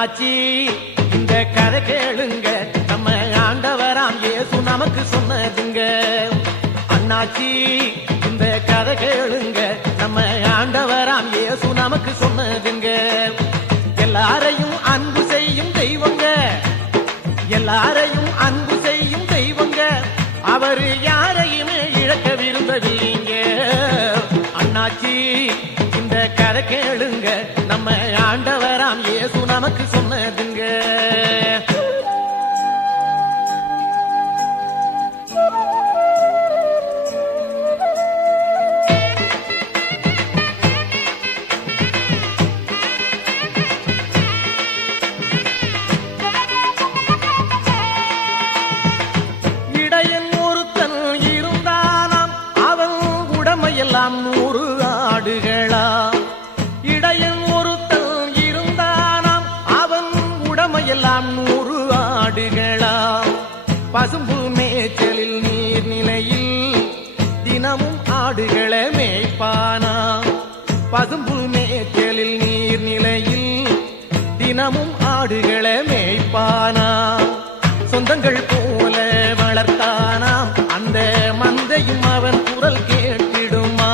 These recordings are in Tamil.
அண்ணாச்சி இந்த கதை கேளுங்க. நம்ம ஆண்டவராம் ஏசு நமக்கு சொன்னதுங்க. அண்ணாச்சி ஆடுகளை மேய்ப்பானா? பசும்பு மேய்ச்சலில் நீர்நிலையில் தினமும் ஆடுகளை மேய்ப்பானா? சொந்தங்கள் போல வளர்த்தானாம். அந்த மந்தையும் அவன் குரல் கேட்டிடுமா?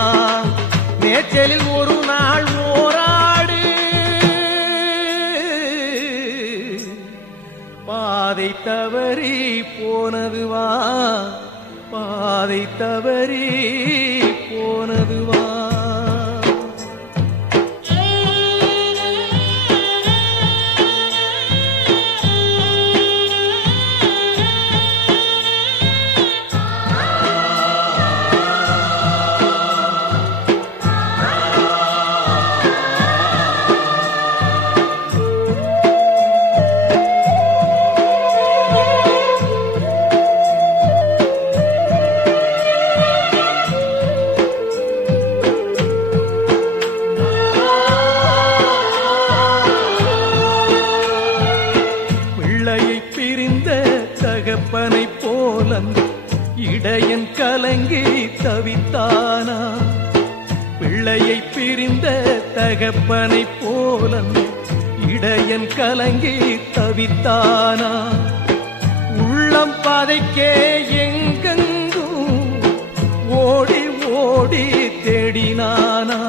மேய்ச்சலில் ஒரு நாள் ஓராடு பாதை தவறி போனதுவா? பாதை தவறி தகப்பனை போலன் இடையன் கலங்கி தவித்தானா? பிள்ளையை பிரிந்த தகப்பனை போலன் இடையன் கலங்கி தவித்தானா? உள்ளம் பாதைக்கே எங்கெங்கும் ஓடி ஓடி தேடினானா?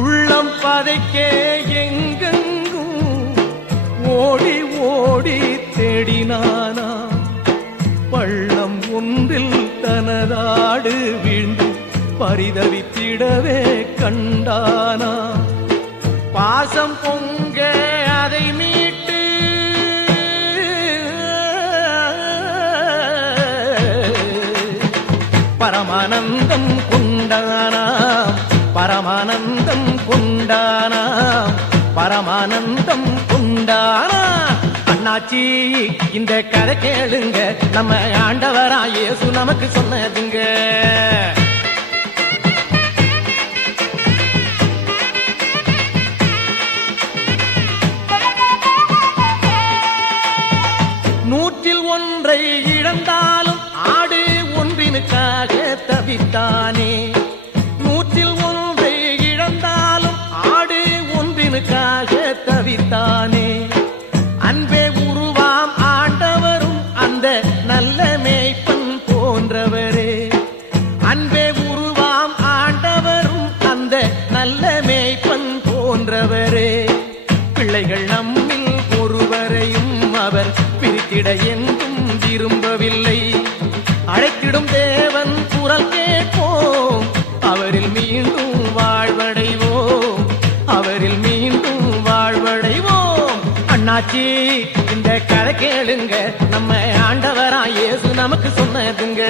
உள்ளம் பதைக்கே எங்கெங்கும் ஓடி ஓடி தேடினான்? பரிதவித்திடவே கண்டானா? பாசம் பொங்க அதை மீட்டு பரமானந்தம் கொண்டானாம் பரமானந்தம் கொண்டானாம் பரமானந்தம் கொண்டானா? அண்ணாச்சி இந்த கதை கேளுங்க. நம்ம ஆண்டவராயேசு நமக்கு சொன்னதுங்க. ஒன்றை இழந்தாலும் ஆடு ஒன்றினுக்காக தவித்தானே. நூற்றில் ஒன்றை இழந்தாலும் ஆடு ஒன்றினுக்காக தவித்தானே. அன்பே உருவாம் ஆண்டவரும் அந்த நல்ல மேய்ப்பன் போன்றவரே. அன்பே உருவாம் ஆண்டவரும் அந்த நல்ல மேய்ப்பன் போன்றவரே. பிள்ளைகள் நம்மில் ஒருவரையும் அவர் பிரித்திட என் மீண்டும் வாழ்வடைவோம். அவரில் மீண்டும் வாழ்வடைவோம். அண்ணாச்சி இந்த கதை கேளுங்க. நம்ம ஆண்டவரா இயேசு நமக்கு சொன்னதுங்க.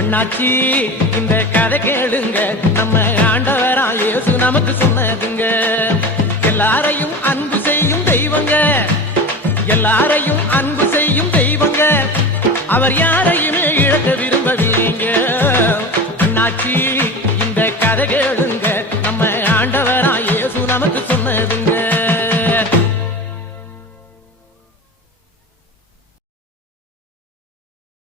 அண்ணாச்சி இந்த கதை கேளுங்க. நம்ம ஆண்டவரா இயேசு நமக்கு சொன்னதுங்க. எல்லாரையும் அன்பு செய்யும் தெய்வங்க. எல்லாரையும் அன்பு செய்யும் தெய்வங்க. அவர் யாரையுமே இழக்க விரும்பவில்லைங்க. அண்ணாச்சி